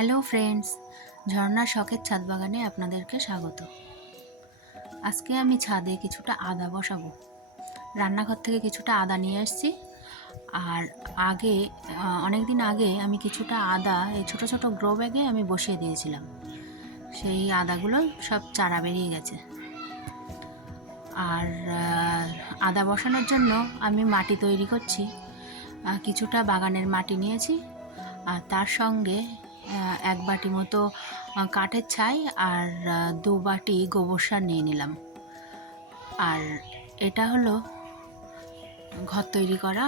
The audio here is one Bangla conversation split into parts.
হ্যালো ফ্রেন্ডস ঝর্ণার শখের ছাদ বাগানে আপনাদেরকে স্বাগত। আজকে আমি ছাদে কিছুটা আদা বসাবো। রান্নাঘর থেকে কিছুটা আদা নিয়ে এসেছি আর আগে অনেক দিন আগে আমি কিছুটা আদা এই ছোটো ছোটো গ্রো ব্যাগে আমি বসিয়ে দিয়েছিলাম। সেই আদাগুলো সব চারা বেরিয়ে গেছে। আর আদা বসানোর জন্য আমি মাটি তৈরি করছি। কিছুটা বাগানের মাটি নিয়েছি। আর তার সঙ্গে এক বাটি মতো কাঠের ছাই আর দু বাটি গোবর সার নিয়ে নিলাম। আর এটা হলো ঘর তৈরি করা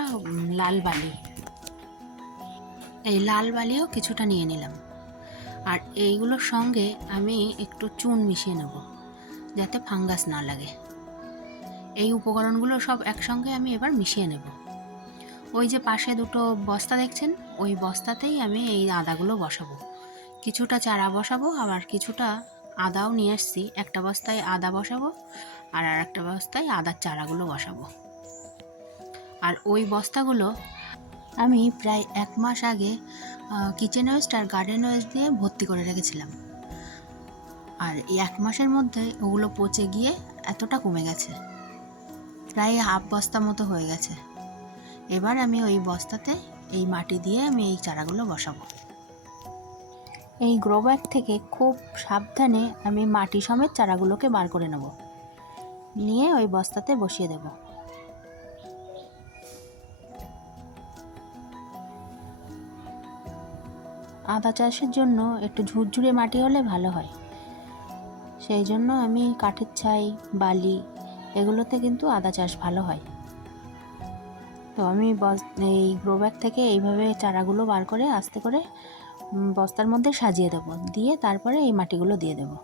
লাল বালি। এই লাল বালিও কিছুটা নিয়ে নিলাম। আর এইগুলোর সঙ্গে আমি একটু চুন মিশিয়ে নেব, যাতে ফাঙ্গাস না লাগে। এই উপকরণগুলো সব একসঙ্গে আমি এবার মিশিয়ে নেব। ওই যে পাশে দুটো বস্তা দেখছেন? ওই বস্তাতেই আমি এই আদাগুলো বসাবো। কিছুটা চারা বসাবো, আবার কিছুটা আদাও নিয়ে আসছি। একটা বস্তায় আদা বসাবো, আর আর একটা বস্তায় আদার চারাগুলো বসাবো। আর ওই বস্তাগুলো আমি প্রায় এক মাস আগে কিচেন ওয়েস্ট আর গার্ডেন ওয়েস্ট দিয়ে ভর্তি করে রেখেছিলাম। আর এই এক মাসের মধ্যে ওগুলো পচে গিয়ে এতটা কমে গেছে। প্রায় হাফ বস্তা মতো হয়ে গেছে। এবার আমি ওই বস্তাতে এই মাটি দিয়ে আমি এই চারাগুলো বসাবো। এই গ্রো ব্যাগ থেকে খুব সাবধানে আমি মাটি সমেত চারাগুলোকে বার করে নেব। নিয়ে ওই বস্তাতে বসিয়ে দেব। আদা চাষের জন্য একটু ঝুরঝুরে মাটি হলে ভালো হয়। সেই জন্য আমি কাঠের ছাই, বালি এগুলোতে কিন্তু আদা চাষ ভালো হয়। তো আমি বস, এই গ্রো ব্যাগ থেকে এইভাবে চারাগুলো বার করে আস্তে করে বস্তার মধ্যে সাজিয়ে দেবো। দিয়ে তারপরে এই মাটিগুলো দিয়ে দেবো।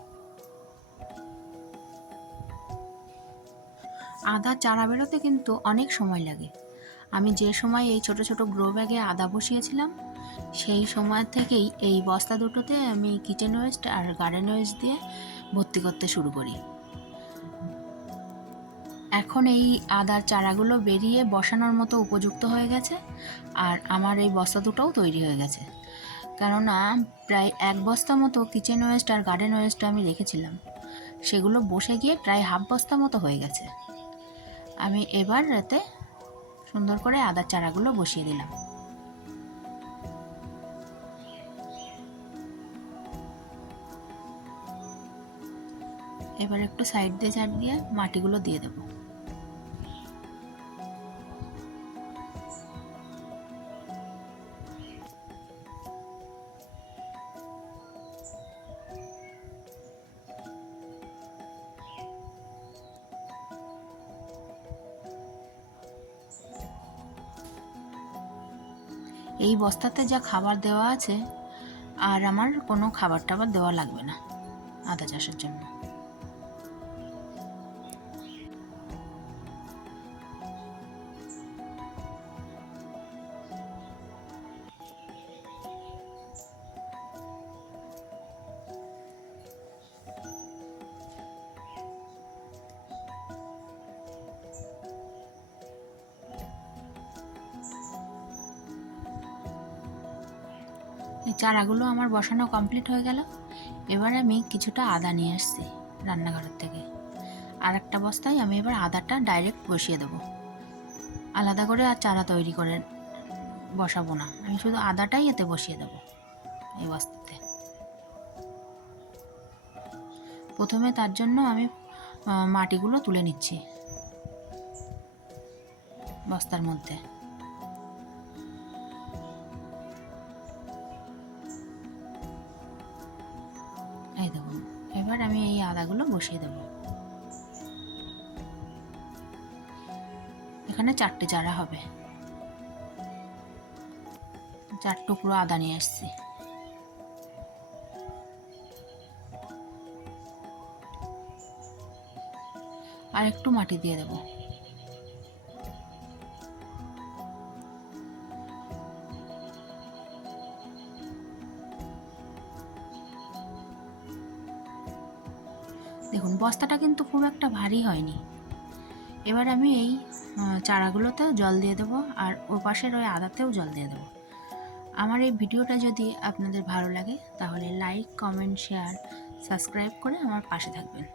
আদা চারা বেরোতে কিন্তু অনেক সময় লাগে। আমি যে সময় এই ছোট ছোট গ্রো ব্যাগে আদা বসিয়েছিলাম, সেই সময় থেকেই এই বস্তা দুটোতে আমি কিচেন ওয়েস্ট আর গার্ডেন ওয়েস্ট দিয়ে ভর্তি করতে শুরু করি। এখন এই আদার চারাগুলো বেরিয়ে বসানোর মতো উপযুক্ত হয়ে গেছে, আর আমার এই বস্তা দুটোও তৈরি হয়ে গেছে। কেননা, প্রায় এক বস্তা মতো কিচেন ওয়েস্ট আর গার্ডেন ওয়েস্ট আমি রেখেছিলাম। সেগুলো বসে গিয়ে প্রায় হাফ বস্তা মতো হয়ে গেছে। আমি এবার রাতে সুন্দর করে আদার চারাগুলো বসিয়ে দিলাম। এবার একটু সাইড দিয়ে চার দিয়ে মাটিগুলো দিয়ে দেবো। এই বস্তাতে যা খাবার দেওয়া আছে, আর আমার কোনো খাবার টাবার দেওয়া লাগবে না আদা চাষের জন্য। চারাগুলো আমার বসানো কমপ্লিট হয়ে গেল। এবার আমি কিছুটা আদা নিয়ে এসেছি রান্নাঘরের থেকে। আর একটা বস্তায় আমি এবার আদাটা ডাইরেক্ট বসিয়ে দেবো। আলাদা করে আর চারা তৈরি করে বসাবো না। আমি শুধু আদাটাই এতে বসিয়ে দেবো এই বস্তাতে। প্রথমে তার জন্য আমি মাটিগুলো তুলে নিচ্ছি বস্তার মধ্যে। এই দেখুন, এবার আমি এই আদাগুলো বসিয়ে দেবো। এখানে চারটে চারা হবে। চার টুকরো আদা নিয়ে এসছি আর একটু মাটি দিয়ে দেবো। দেখুন, বস্তাটা কিন্তু খুব একটা ভারী হয়নি। এবার আমি এই চারাগুলোতে জল দিয়ে দেবো আর ও পাশের ওই আদাতেও জল দিয়ে দেবো। আমার এই ভিডিওটা যদি আপনাদের ভালো লাগে, তাহলে লাইক, কমেন্ট, শেয়ার, সাবস্ক্রাইব করে আমার পাশে থাকবেন।